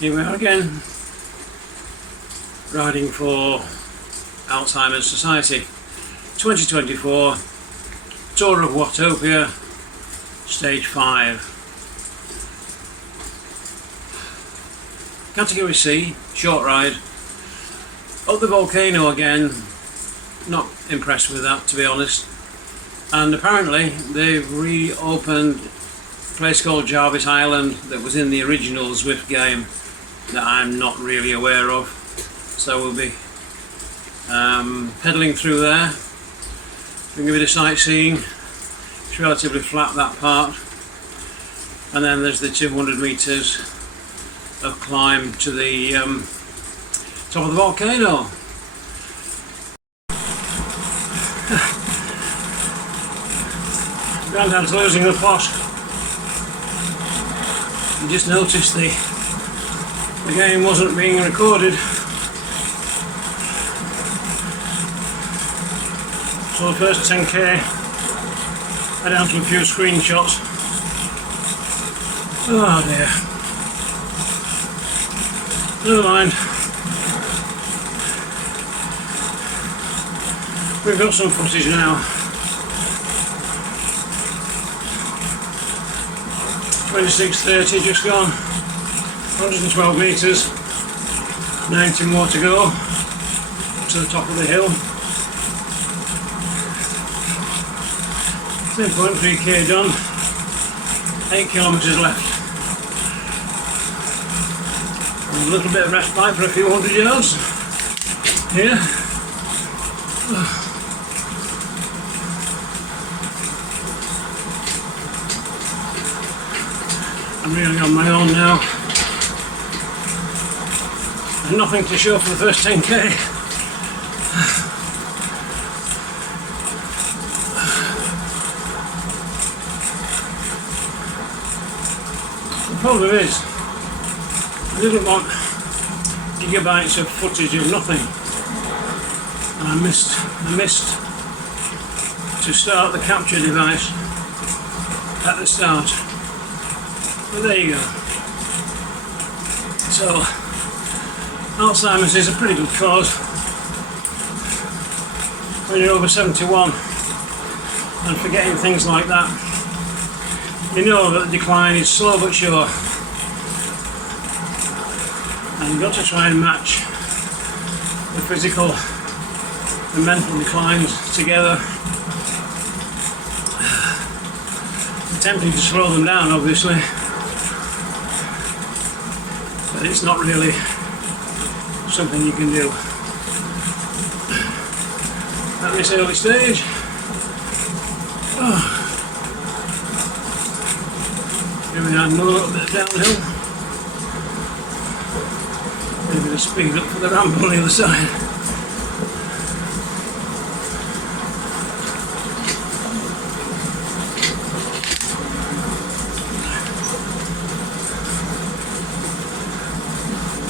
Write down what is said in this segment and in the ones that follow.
Here we are again, riding for Alzheimer's Society 2024 Tour of Watopia, Stage 5. Category C, short ride. Up the volcano again, not impressed with that to be honest. And apparently they've reopened a place called Jarvis Island that was in the original Zwift game that I'm not really aware of. So we'll be pedalling through there, doing a bit of sightseeing. It's relatively flat, that part. And then there's the 200 metres of climb to the top of the volcano. Grandad's losing the plot. I just noticed the game wasn't being recorded. So the first 10k I down to a few screenshots. Oh dear. Never mind. We've got some footage now. 26:30 just gone. 112 metres. 90 more to go to the top of the hill. 10.3k done. 8 kilometres left. And a little bit of respite for a few hundred yards here. I'm really on my own now. And nothing to show for the first 10k. The problem is, I didn't want gigabytes of footage of nothing. And I missed to start the capture device at the start. But there you go. So, Alzheimer's is a pretty good cause when you're over 71 and forgetting things like that. You know that the decline is slow but sure, and you've got to try and match the physical and mental declines together. It's tempting to slow them down obviously, but it's not really something you can do at this early stage. Here we are, another little bit downhill. Maybe the speed up for the ramp on the other side.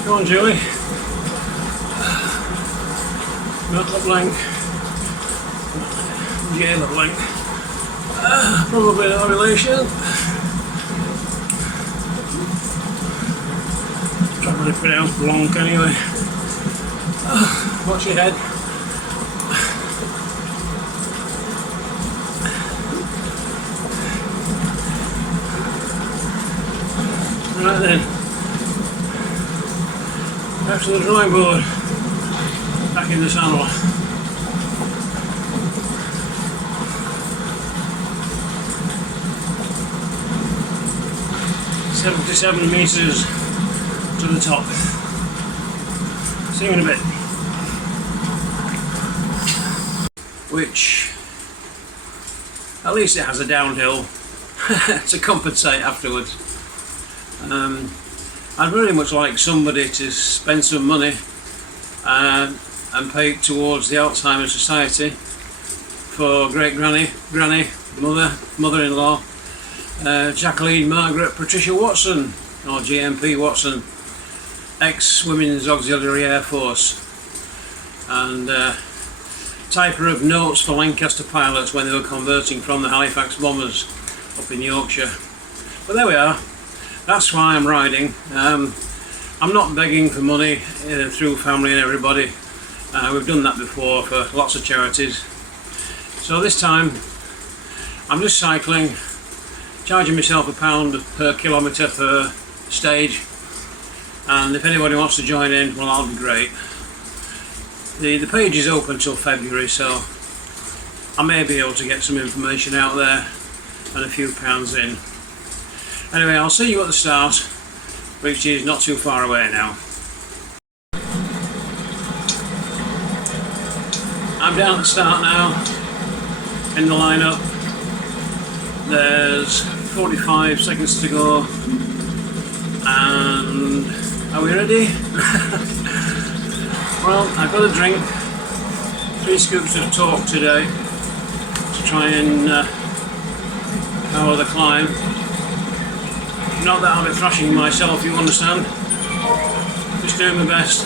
Come on, Joey. Not LeBlanc. Yeah, LeBlanc. Probably no relation. Probably pronounced Blanc anyway. Watch your head. Right then. Back to the drawing board. Back in the saddle. "77 metres to the top." See you in a bit. Which, at least it has a downhill to compensate afterwards. I'd very much like somebody to spend some money and pay it towards the Alzheimer's Society for great granny, mother-in-law, Jacqueline Margaret Patricia Watson, or GMP Watson, ex-Women's Auxiliary Air Force, and typer of notes for Lancaster pilots when they were converting from the Halifax bombers up in Yorkshire. But there we are. That's why I'm riding. I'm not begging for money through family and everybody. We've done that before for lots of charities. So this time I'm just cycling, charging myself £1 per kilometre per stage, and if anybody wants to join in, well, that'll be great. The page is open till February, so I may be able to get some information out there and a few pounds in. Anyway, I'll see you at the start, which is not too far away now. I'm down at the start now, in the lineup. There's 45 seconds to go, and are we ready? Well, I've got a drink, 3 scoops of talk today to try and power the climb. Not that I'll be thrashing myself, you understand. Just doing my best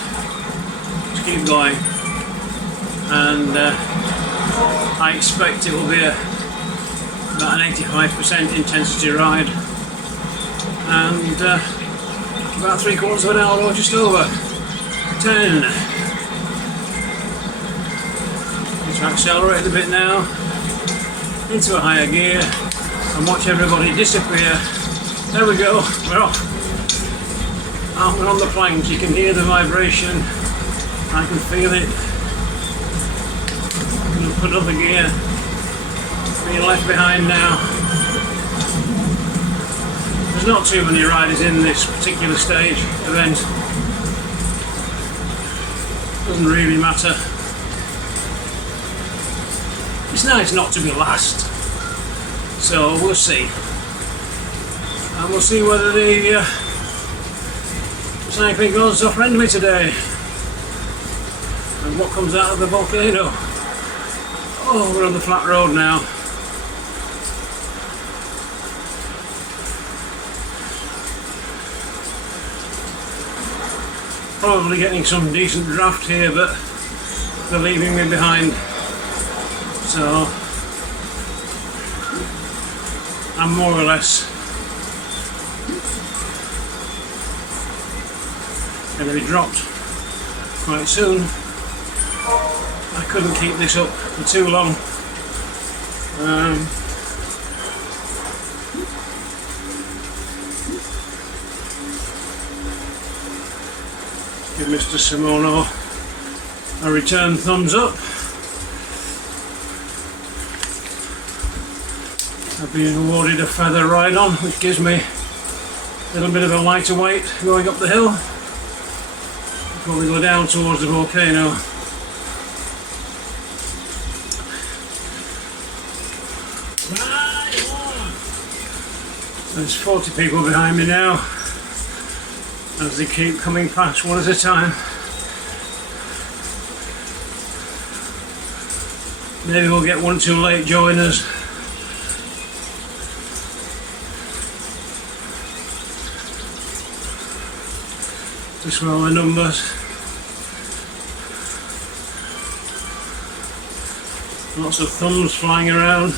to keep going, and I expect it will be about an 85% intensity ride, and about 3/4 of an hour or just over. 10. Need to accelerate a bit now into a higher gear and watch everybody disappear. There we go, we're off. We're on the planks, you can hear the vibration, I can feel it. I'm going to put up a gear, being left behind now. There's not too many riders in this particular stage event. Doesn't really matter. It's nice not to be last, so we'll see. And we'll see whether the cycling gods are friendly today, and what comes out of the volcano. Oh, we're on the flat road now. Probably getting some decent draft here, but they're leaving me behind. So I'm more or less going to be dropped quite soon. I couldn't keep this up for too long. Give Mr. Simono a return thumbs up. I've been awarded a feather ride on, which gives me a little bit of a lighter weight going up the hill before we go down towards the volcano. There's 40 people behind me now as they keep coming past one at a time. Maybe we'll get 1 or 2 late joiners. To swell the numbers. Lots of thumbs flying around.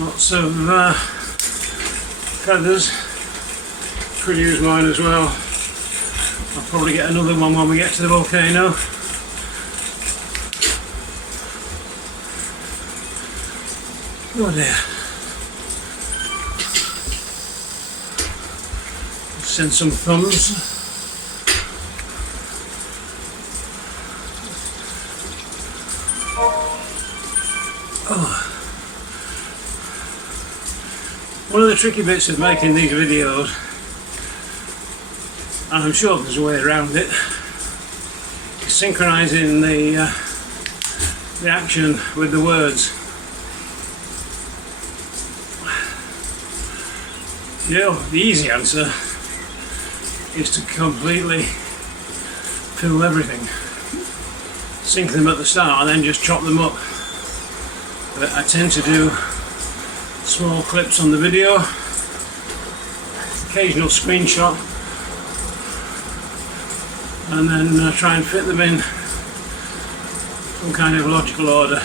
Lots of feathers. Could use mine as well. I'll probably get another one when we get to the volcano. Oh dear. Send some thumbs. Oh. One of the tricky bits of making these videos, and I'm sure there's a way around it, is synchronising the action with the words. You know, the easy answer is to completely fill everything, sync them at the start and then just chop them up. But I tend to do small clips on the video, occasional screenshot, and then try and fit them in some kind of logical order.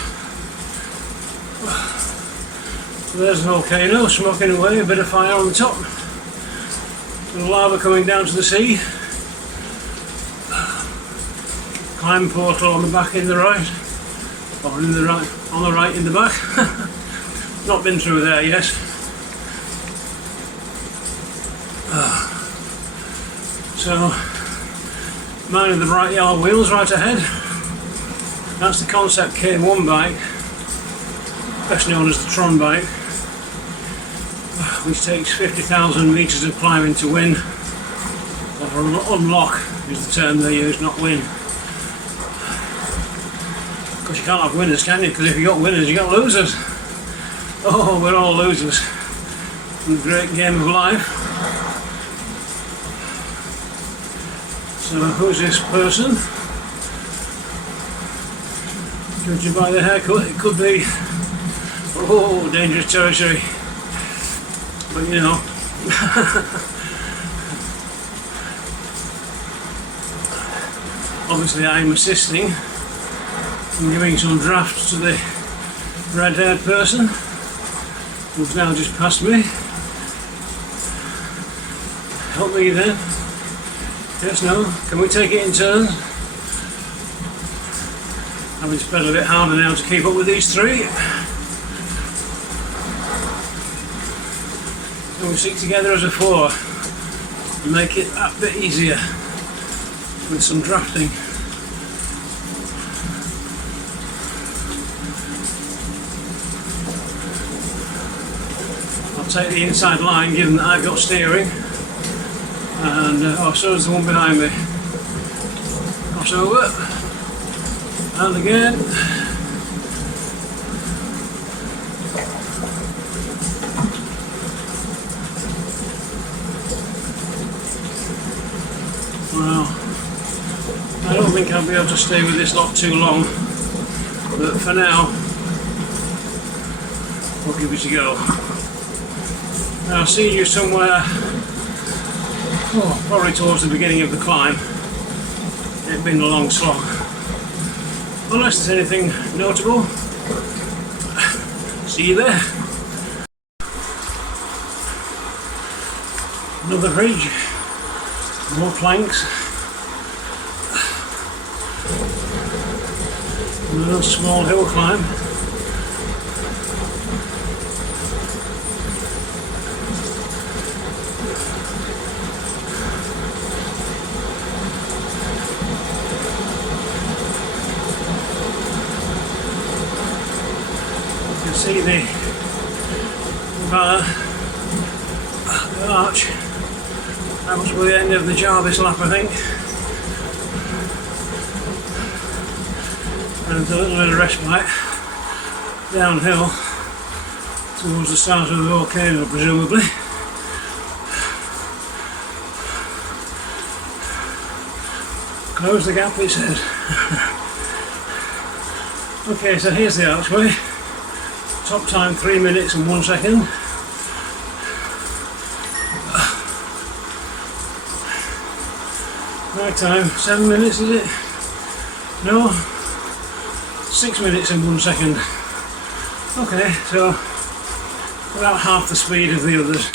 There's the volcano smoking away, a bit of fire on the top, some lava coming down to the sea. climb portal on the back in the right, or in the right, on the right in the back. Not been through there yet. So, minding the bright yellow wheels right ahead. That's the Concept K1 bike, best known as the Tron bike, which takes 50,000 metres of climbing to win, or unlock is the term they use, not win. Because you can't have winners, can you? Because if you got winners, you got losers. Oh, we're all losers in the great game of life. So who's this person? Judging by the haircut, it could be, oh, dangerous territory. But you know, obviously I'm assisting in giving some drafts to the red-haired person who's now just passed me. Help me then. Yes, no? Can we take it in turns? Having to pedal a bit harder now to keep up with these three. And we stick together as a four and make it that bit easier with some drafting. I'll take the inside line given that I've got steering, and oh, so is the one behind me. Cross over. And again. Well, I don't think I'll be able to stay with this lot too long, but for now, we'll give it a go. I'll see you somewhere, oh, probably towards the beginning of the climb. It's been a long slog. Unless there's anything notable. See you there. Another bridge, more planks, another small hill climb. See the bar, the arch. That was the end of the Jarvis lap, I think. And a little bit of respite downhill towards the start of the volcano, presumably. Close the gap, it says. Okay, so here's the archway. Top time 3 minutes and 1 second. Right time 7 minutes, is it? No, 6 minutes and 1 second. Okay, so about half the speed of the others.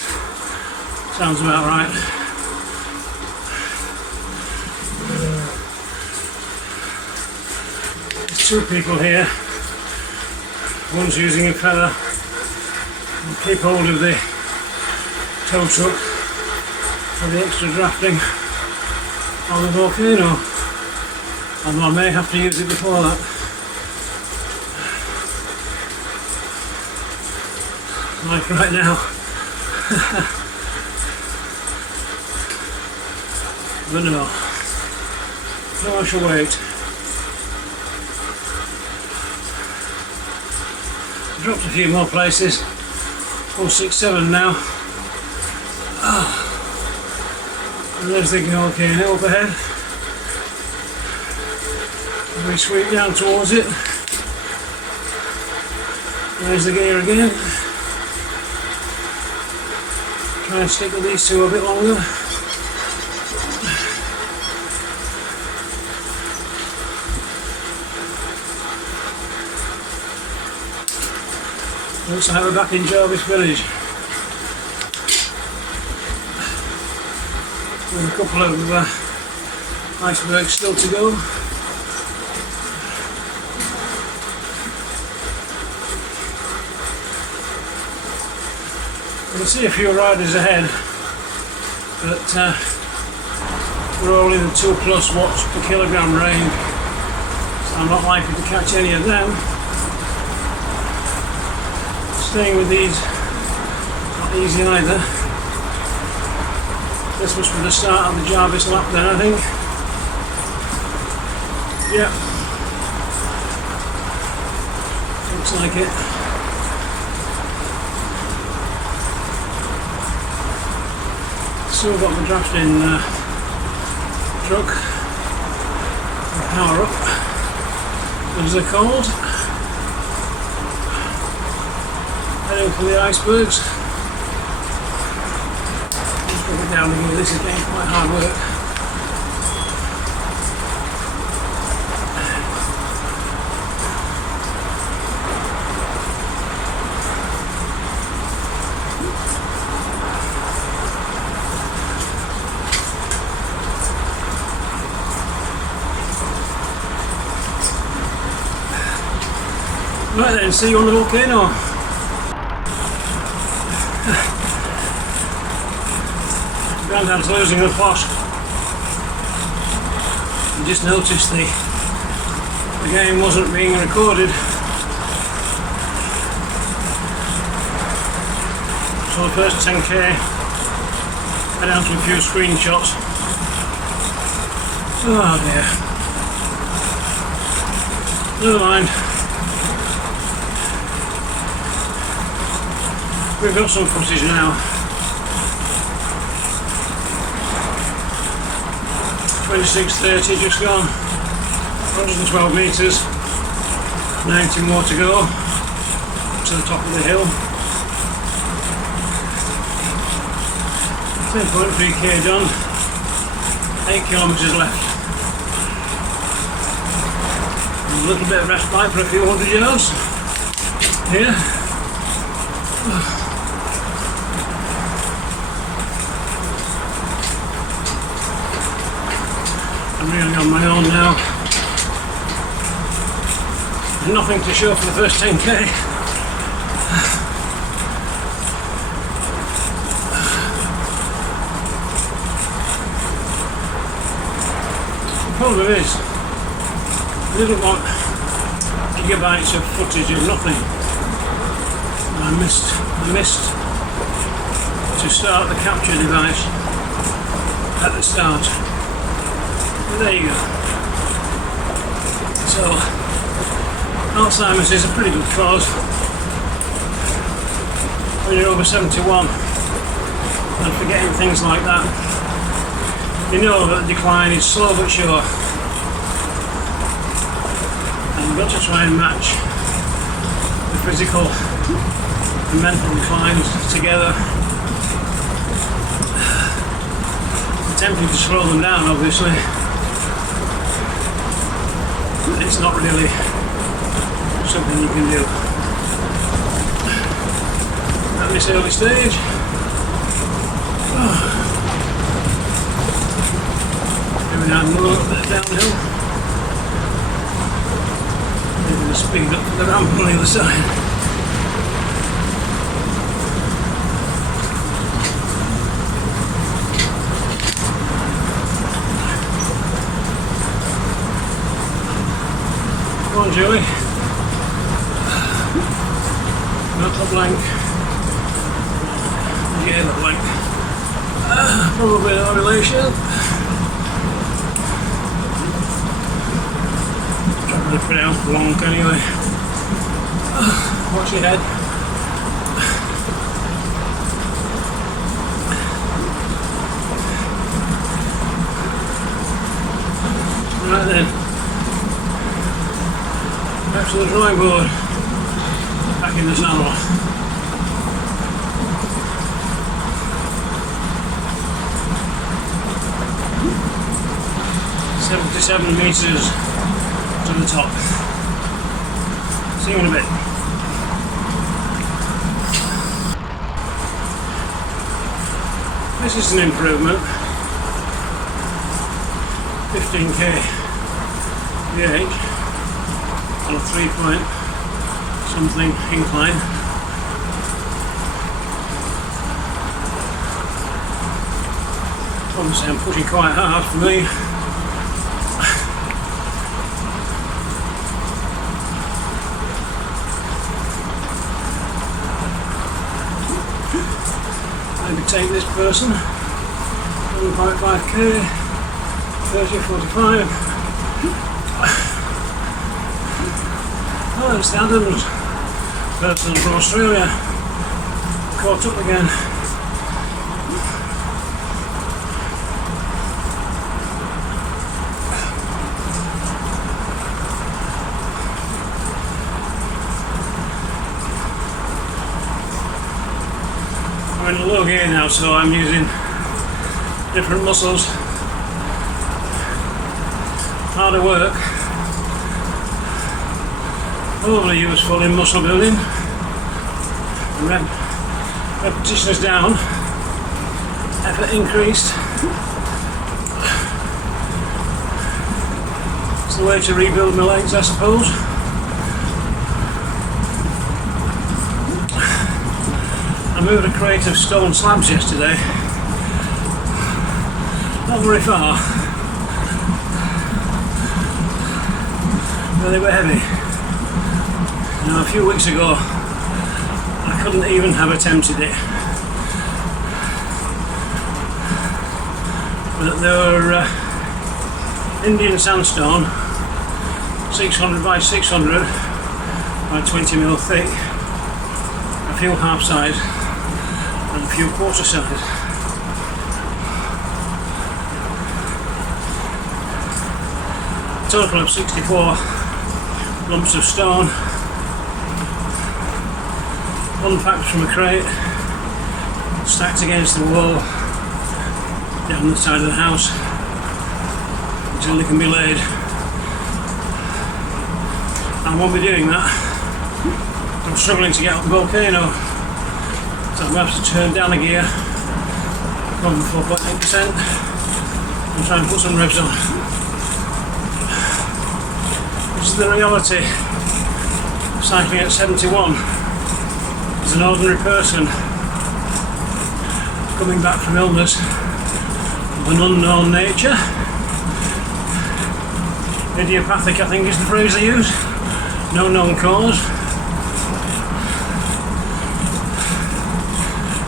Sounds about right. There's two people here. One's using a feather to keep hold of the tow truck for the extra drafting on the volcano, although I may have to use it before that. Like right now. But no, I shall wait. Dropped a few more places. 4, 6, 7 now. And there's the volcano up ahead. And we sweep down towards it. There's the gear again. Try and stick with these two a bit longer. Looks like we're back in Jarvis Village. With a couple of icebergs still to go. can see a few riders ahead, but we're all in the 2+ watts per kilogram range, so I'm not likely to catch any of them. Staying with these, not easy either. This must be the start of the Jarvis lap then, I think. Yeah. Looks like it. Still got the drafting truck, power up, as they're called. Heading for the icebergs. Just put it down again. This is getting quite hard work. Right then, see you on the volcano. Grandad's losing the plot. I just noticed the game wasn't being recorded. So the first 10k, I down to a few screenshots. Oh dear. Never mind. We've got some footage now. 26:30 just gone. 112 metres. 90 more to go to the top of the hill. 10.3k done. 8 kilometres left. A little bit of respite for a few hundred yards here. I'm really on my own now. Nothing to show for the first 10k. The problem is, I didn't want gigabytes of footage of nothing. I missed to start the capture device at the start. But there you go. So, Alzheimer's is a pretty good cause. When you're over 71 and forgetting things like that, you know that the decline is slow but sure. And you've got to try and match the physical and mental declines together. Attempting to slow them down, obviously, but it's not really something you can do at this early stage. Maybe now more a little bit downhill. Maybe the speed up the ramp on the other side. Come on, Joey. Not the blank. Yeah, the blank. Probably no relation. Probably pronounced blank anyway. Watch your head. Right then. Back to the drawing board. Back in the saddle. "77 metres to the top." See you in a bit. This is an improvement. 15k VH on a 3 point something incline. Obviously I'm pushing quite hard for me. Maybe take this person, 1.5k, 30, 45. Oh, it's the Adams person from Australia, caught up again. I'm in a low gear now, so I'm using different muscles, harder work, overly useful in muscle building. Repetitions down, effort increased. It's the way to rebuild my legs, I suppose. I moved a crate of stone slabs yesterday, not very far, but they were heavy. Now, a few weeks ago I couldn't even have attempted it, but they were Indian sandstone, 600 by 600 by 20 mil thick, a few half size and a few quarter size. A total of 64 lumps of stone, unpacked from a crate, stacked against the wall down the side of the house until they can be laid. I won't be doing that. I'm struggling to get up the volcano, so I'm going to have to turn down a gear from 4.8% and try and put some revs on. This is the reality of cycling at 71. As an ordinary person coming back from illness of an unknown nature, idiopathic I think is the phrase they use, no known cause.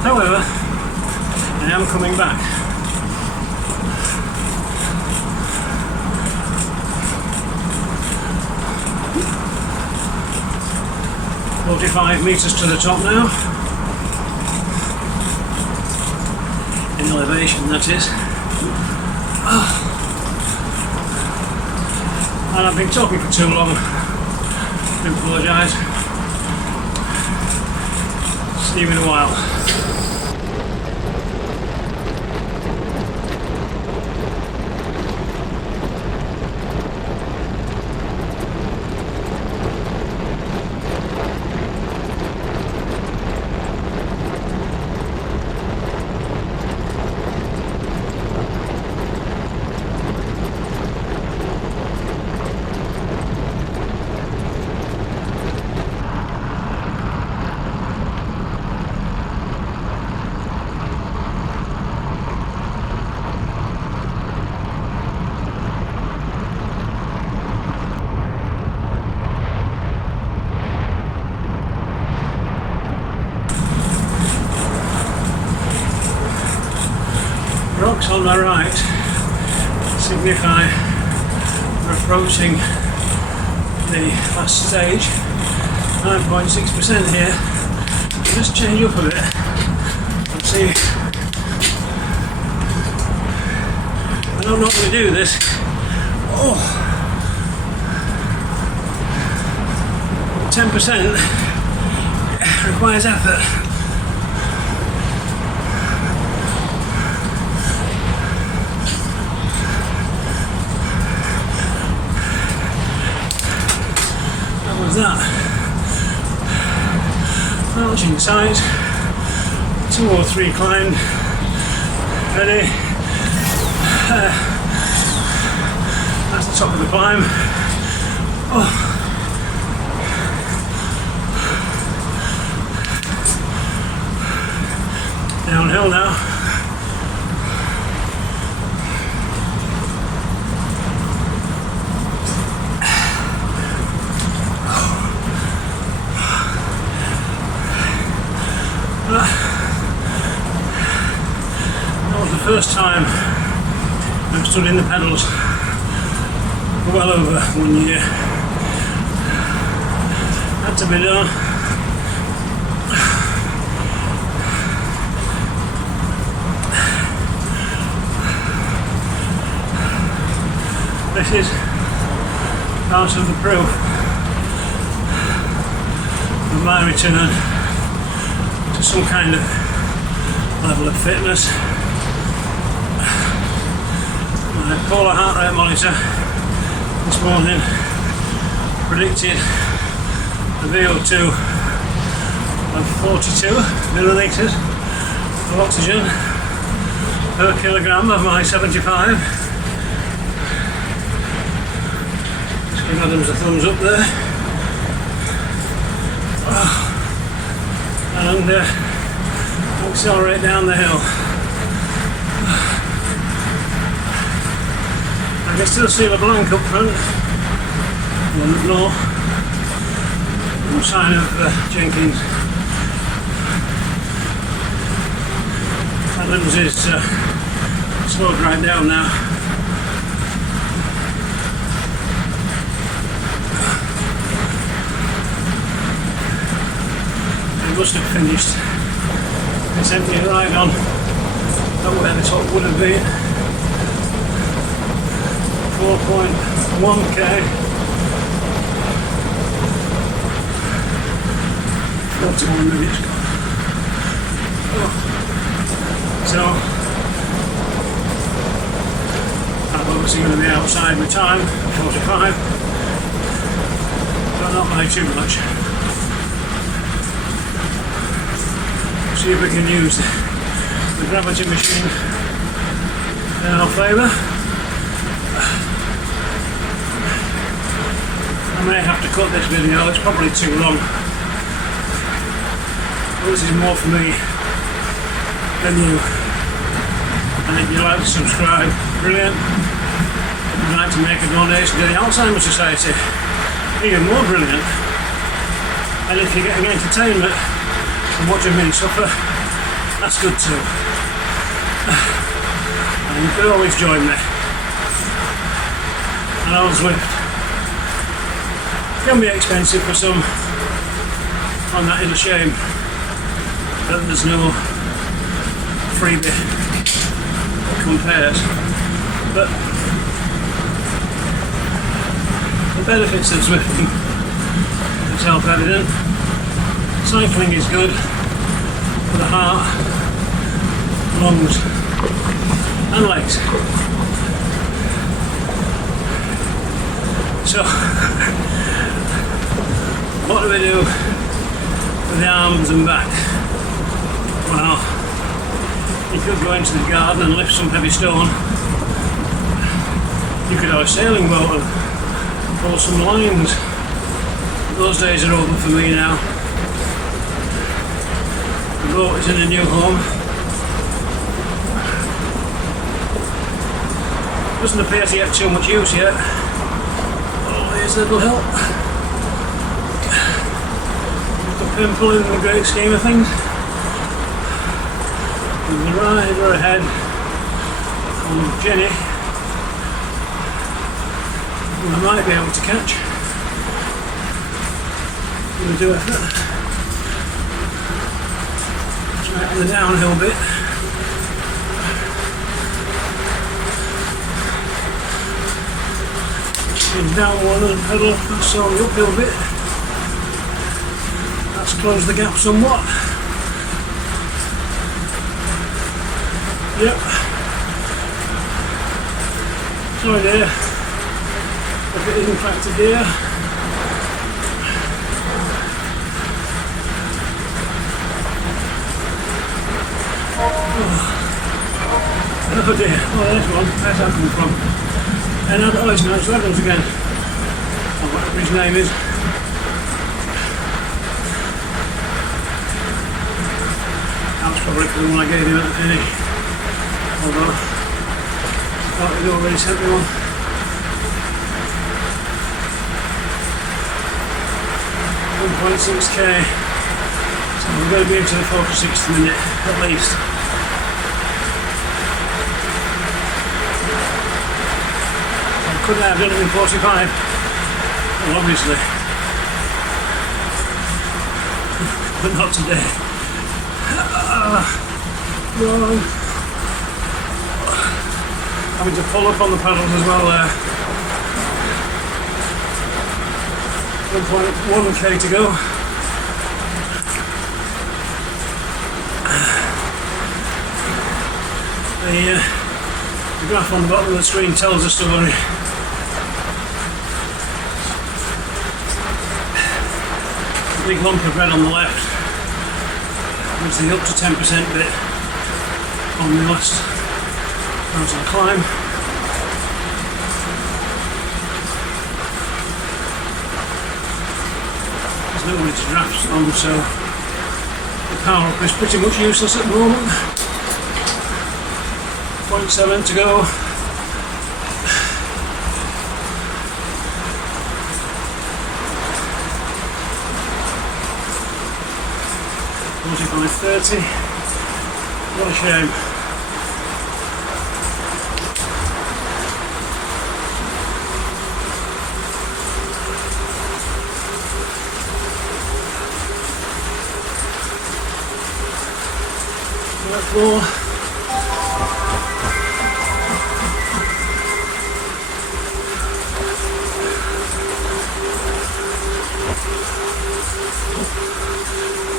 However, I am coming back. "45 metres to the top now, in elevation that is." And I've been talking for too long, I do apologise. See you in a while. Rocks on my right signify we're approaching the last stage, 9.6% here. I'll just change up a bit and see. I don't normally do this. 10% requires effort. That marching sides, 2 or 3 climbed, ready. That's the top of the climb. Downhill now. first time I've stood in the pedals for well over 1 year. Had to be done. This is part of the proof of my return to some kind of level of fitness. My polar heart rate monitor this morning predicted a VO2 of 42 millilitres of oxygen per kilogram of my 75. Just give Adams a thumbs up there. And accelerate down the hill. I can still see the blank up front. No sign of Jenkins. Adams is slowed right down now. He must have finished this empty ride on at where the top would have been. 4.1k. 41 minutes gone. So I'm obviously going to be outside my time, 45, but not by too much. See if we can use the gravity machine in our favour. I may have to cut this video, it's probably too long. But this is more for me than you. And if you like to subscribe, brilliant. If you'd like to make a donation to the Alzheimer's Society, even more brilliant. And if you're getting entertainment from watching me suffer, that's good too. And you can always join me. And I'll Zwift. Can be expensive for some, and that is a shame that there's no freebie that compares. But the benefits of Zwifting are self-evident. Cycling is good for the heart, lungs and legs. So what do we do with the arms and back? Well, you could go into the garden and lift some heavy stone. You could have a sailing boat and pull some lines. Those days are over for me now. The boat is in a new home. Doesn't appear to get too much use yet. Oh, here's a little hill. Pimple in the great scheme of things. There's a rider ahead on Jenny, who I might be able to catch. I'm going to do effort. Try it on the downhill bit. And down one and pedal, that's on the uphill bit. Close the gap somewhat. Yep. Sorry dear, if it is in fact a deer. Oh dear, oh there's one, where's that coming from? And oh it's nice levels again. Or whatever his name is. Probably for the one I gave him at the finish. Although I thought he'd already sent me one. 1.6k. So we're going to be into the 46th minute at least. Could I have done it in 45? Well, obviously. But not today. Wrong. Having to pull up on the paddles as well there. 1.1k to go. The graph on the bottom of the screen tells a story. The big lump of red on the left was the up to 10% bit on the last part of the climb. There's nobody to draft on, so the power up is pretty much useless at the moment. 0.7 to go. By 30. What a shame. Floor.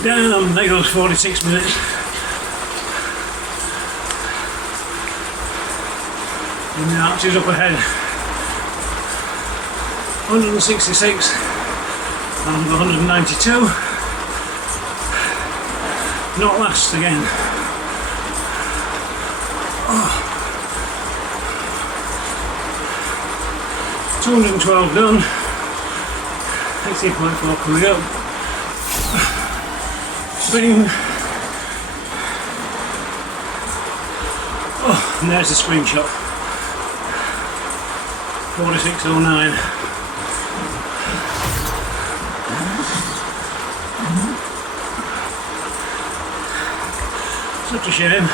Damn, there goes 46 minutes. And the arches up ahead. 166 out of 192. Not last again. Oh. 212 done. 18.4 coming up. Bing. Oh, and there's the screenshot. 4609. Such a shame.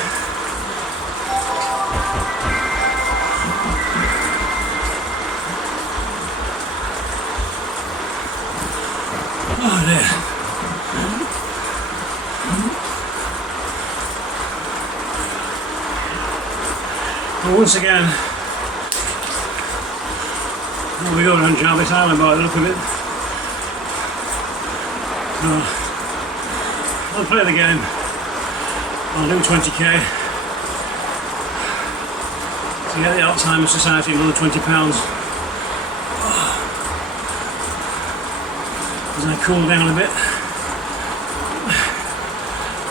Oh dear. Well, once again, we go around Jarvis Island by the look of it. I'll play the game. I'll do 20k to get the Alzheimer's Society another £20. As I cool down a bit.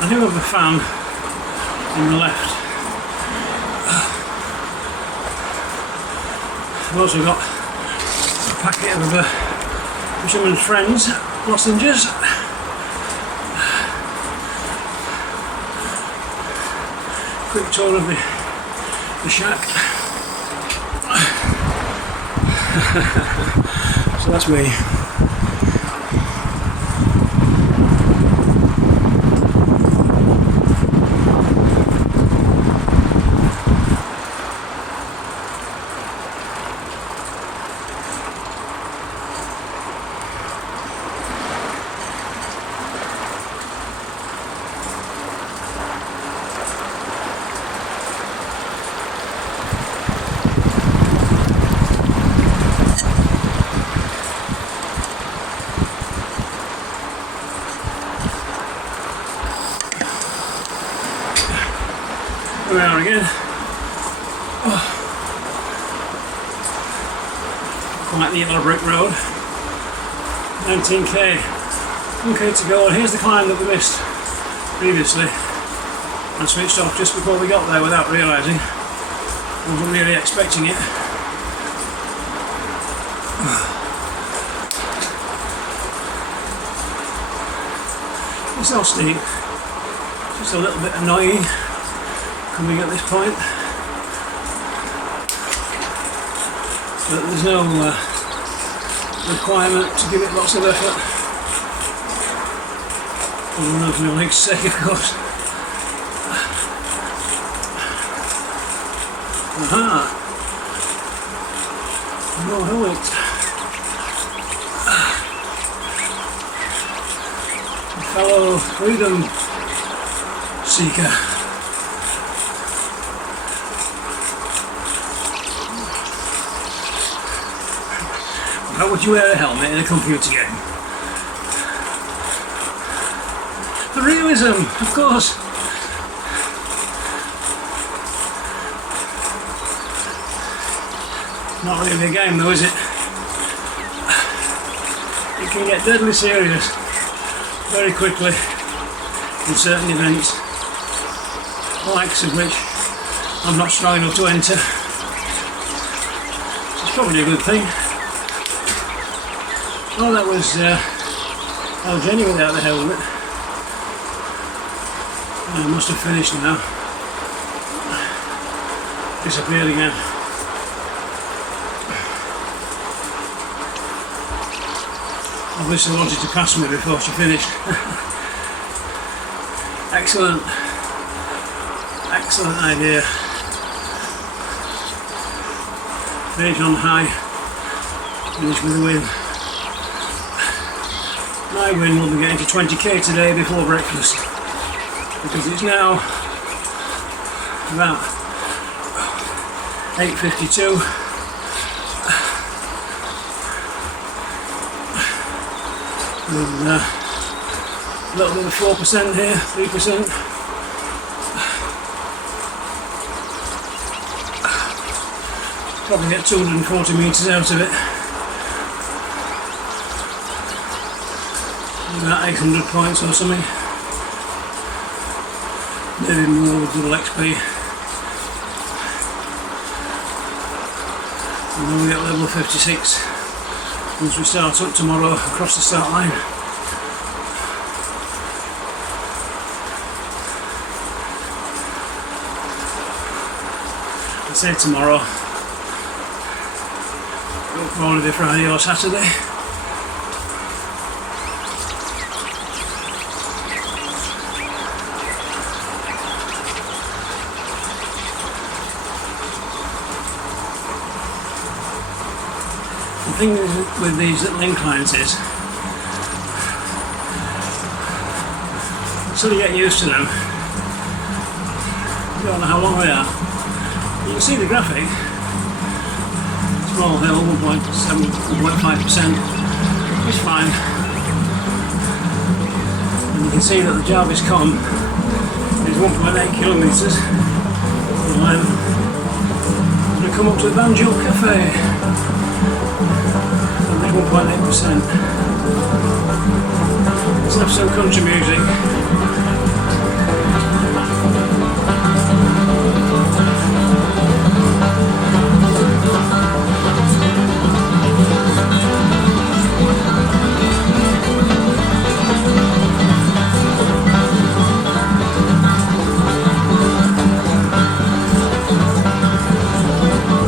I do have a fan on the left. I've also got a packet of Fisherman's Friends lozenges. Quick tour of the shack. So that's me. Here we are again. Oh. Quite the yellow brick road. 19k. 1k to go, and here's the climb that we missed previously. I switched off just before we got there without realising. I wasn't really expecting it. It's so steep. Just a little bit annoying coming at this point. But there's no requirement to give it lots of effort. Other than for my legs' sake, of course. Aha! No helmet. Fellow freedom seeker. How would you wear a helmet in a computer game? The realism, of course. Not really a game though, is it? It can get deadly serious very quickly in certain events, the likes of which I'm not strong enough to enter. So it's probably a good thing. Oh, that was Jenny without the helmet. I must have finished now. Disappeared again. Obviously wanted to pass me before she finished. Excellent. Excellent idea. Finish on high. Finish with a win. My win will be getting to 20k today before breakfast. Because it's now about 8:52. With a little bit of 4% here, 3%. Probably get 240 metres out of it. About 800 points or something. Maybe more with double XP. And then we get level 56 once we start up tomorrow across the start line. I say tomorrow, it'll probably be Friday or Saturday. The thing with these little inclines is, until you get used to them, you don't know how long they are. You can see the graphic, small hill, 1.7, 1.5%, it's fine. And you can see that the Jarvis Con is 1.8 kilometres in length. I'm going to come up to the Banjo Cafe. 1.8%. Let's have some country music.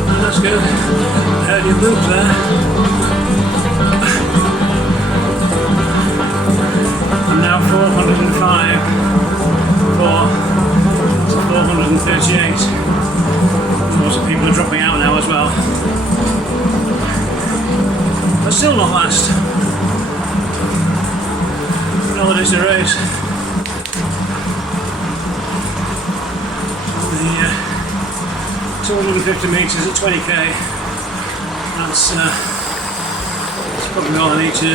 And that's good. I heard you loop there. Now 405 to 438. Lots of people are dropping out now as well. But still not last. You know that it's a race. The 250 metres at 20k. That's probably all I need to do.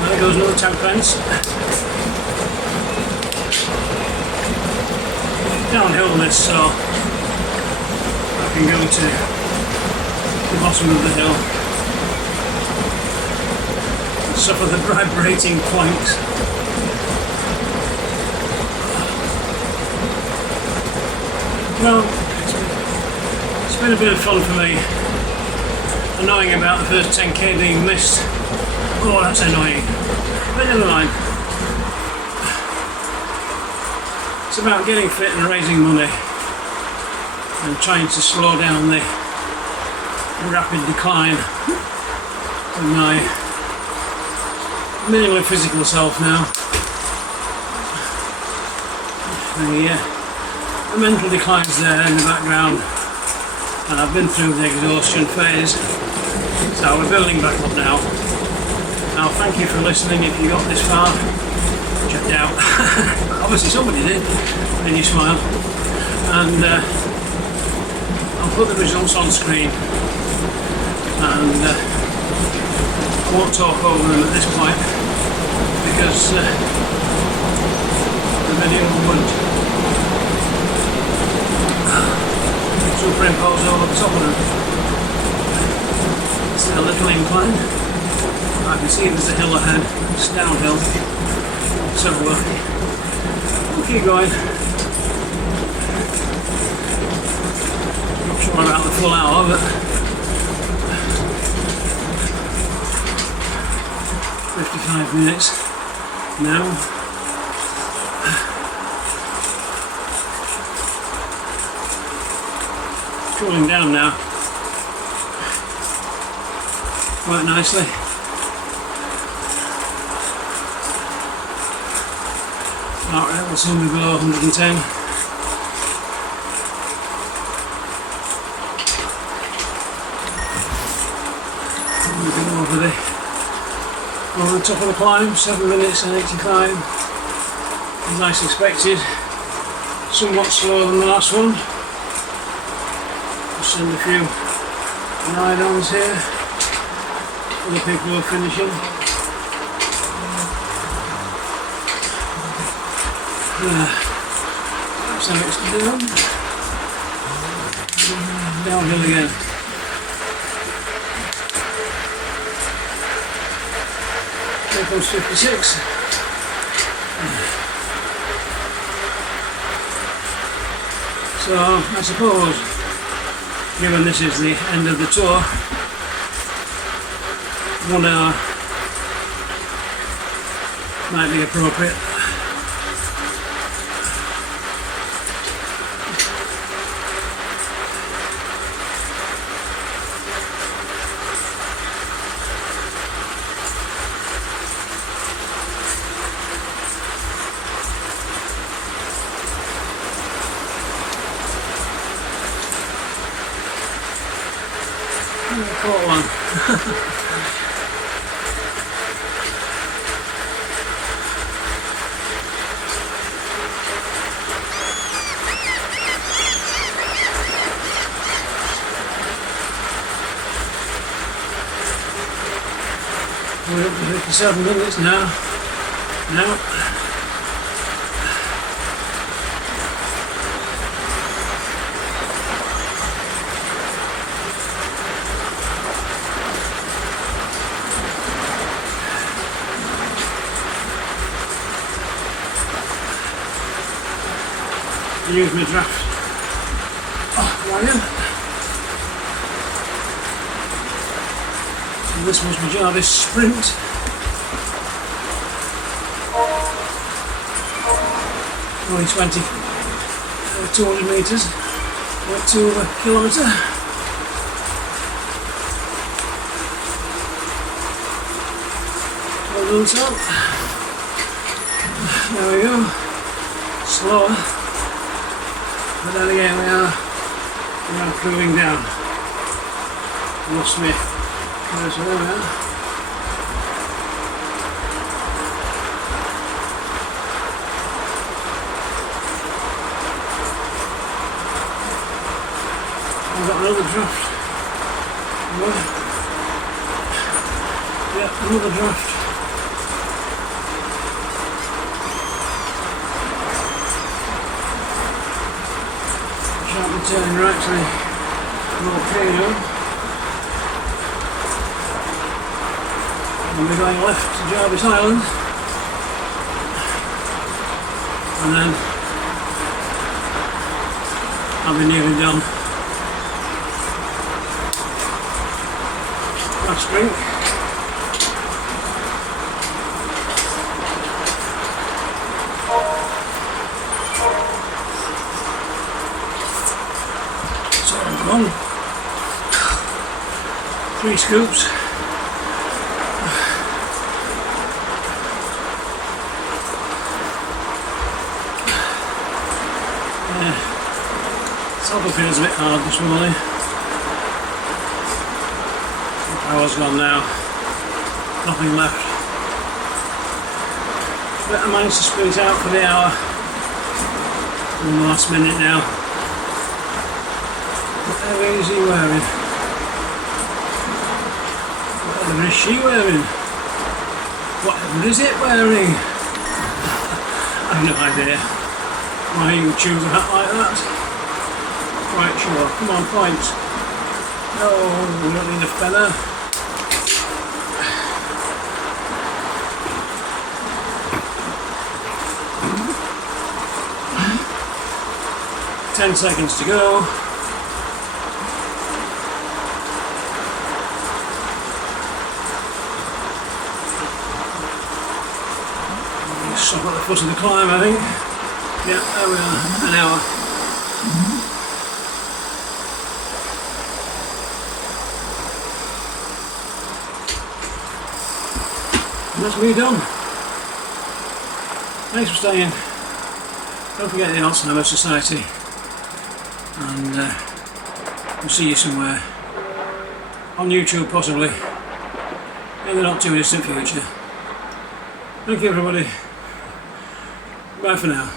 There goes another tank fence. Downhill this, so I can go to the bottom of the hill and suffer the vibrating planks. Well, it's been a bit of fun for me, annoying about the first 10k being missed. Oh, that's annoying. But never mind. It's about getting fit and raising money and trying to slow down the rapid decline of my minimally physical self now. The mental decline's there in the background, and I've been through the exhaustion phase, so we're building back up now. Now, thank you for listening if you got this far, which I doubt. Obviously somebody did, and you smile. And I'll put the results on screen, and I won't talk over them at this point because the video would superimpose over the top of them. It's a little incline. I can see there's a hill ahead. It's downhill, so we'll keep going. Not sure about the full hour, but 55 minutes now. Cooling down now quite nicely. Heart rate will soon be below 110. Moving over the top of the climb, 7 minutes and 85. As I suspected, somewhat slower than the last one. Just send a few ride-ons here. Other people are finishing. So it's down. Downhill again. Here comes 56. So I suppose, given this is the end of the tour, 1 hour might be appropriate. I caught one. We're up to 57 minutes now. Use my draft. Wagon. So this was my Jarvis Sprint. Only 200 metres, 0.2 of a kilometre. Well done, so. There we go. Slower. But then again we are cooling down. Lost me. So there we are. I've got another draft. Yeah, another draft. Sharp and turning right to the volcano. And we're going left to Jarvis Island. And then I'll be nearly done. Last drink. So I'm on 3 scoops. Loopin is a bit hard this morning. The power's gone now. Nothing left. But I managed to split it out for the hour. In the last minute now. Whatever is he wearing? Whatever is she wearing? Whatever is it wearing? I have no idea why you would choose a hat like that. Right, sure. Come on, points. No, we don't need a feather. Ten seconds to go. Stop at the foot of the climb, I think. Yeah, there we are. An hour. And that's me done. Thanks for staying. Don't forget the Alzheimer's Society. And we'll see you somewhere. On YouTube, possibly. In the not too distant future. Thank you, everybody. Bye for now.